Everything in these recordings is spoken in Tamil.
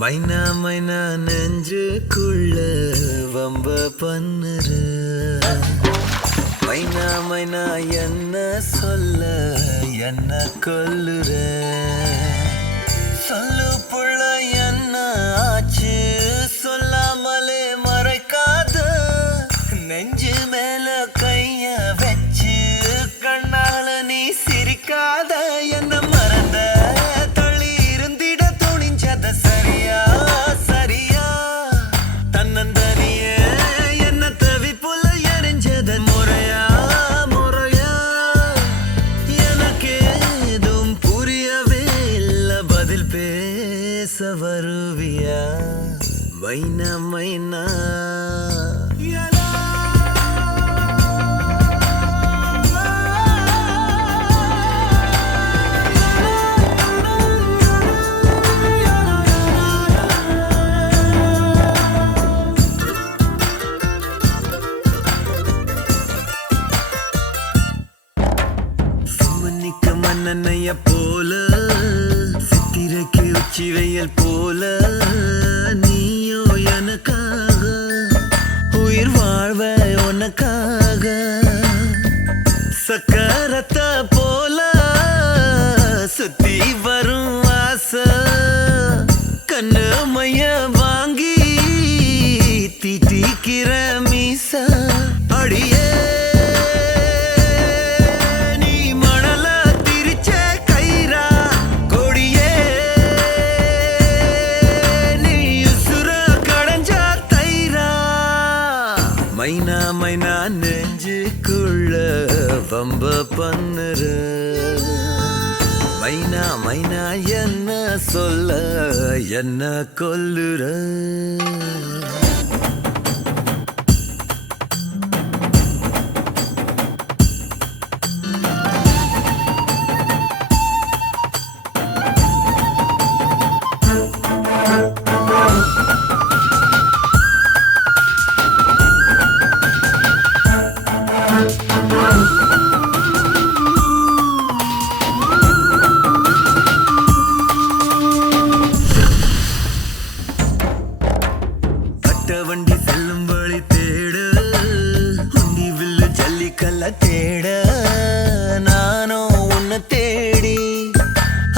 மைனா மைனா நெஞ்சுக்குள்ள வம்ப பண்ணுற மைனா மைனா என்ன சொல்ல என்ன கொல்லுற சொல்லு புள்ள என்ன ஆச்சு சொல்லாமலே மறைக்காத நெஞ்சு மேல கைய வச்சு கண்ணால நீ சிரிக்காத என்ன மறந்த தள்ளி இருந்திட துணிஞ்சத சரியா சரியா தன்னந்தனிய என்ன தவி புல எரிஞ்சத முறையா முறையா எனக்கு ஏதும் புரியவே இல்ல பதில் பேச வருவியா மைனா மைனா மன்னனைய போல சித்திரைக்கு உச்சி வெயில் போல நீயோ எனக்காக உயிர் வாழ்வ உனக்காக சக்கரத்தை போல சுத்தி வரும் ஆசை கண்ணு மைய வாங்கி தீட்டிக்கிற மீச அடியே மைனா மைனா நெஞ்சுக்குள்ள வம்ப பண்ணுற மைனா மைனா என்ன சொல்ல என்ன கொல்லுற வண்டி செல்லும் வழி தேட உண்டி வில்லு ஜல்லிக்கல்ல தேட நானும் உன்னை தேடி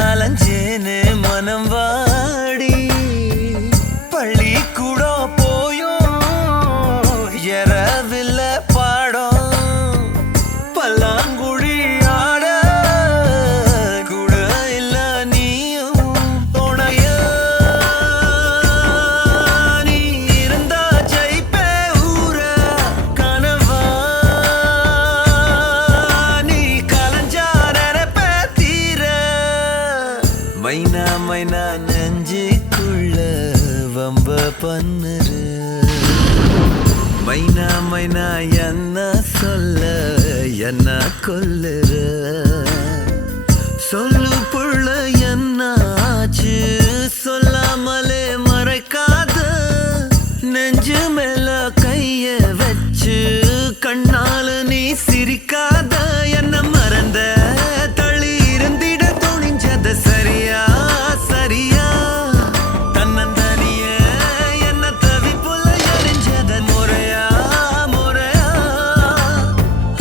அலைஞ்சேனே மனம் வாடி பள்ளி கூட போயும் எறவில்ல பாடம் பல்லாங்குழி ஆட கூட இல்ல நீயும் துணைய மைனா மைனா நெஞ்சுக்குள்ள வம்ப பண்ணுற மைனா மைனா என்ன சொல்ல என்ன கொல்லுற சொல்லு புள்ள என்ன ஆச்சு சொல்லாமலே மறைக்காத நெஞ்சு மேல கைய வச்சு கண்ணால நீ சிரிக்காத என்ன மறந்த தள்ளி இருந்திட துணிஞ்சத சரியா சரியா தன்னந்தனிய என்ன தவி புல எரிஞ்சத முறையா முறையா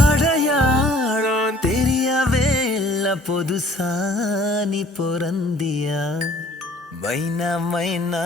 அடையாளம் தெரியவே இல்ல புதுசா நீ பொறந்தியா மைனா மைனா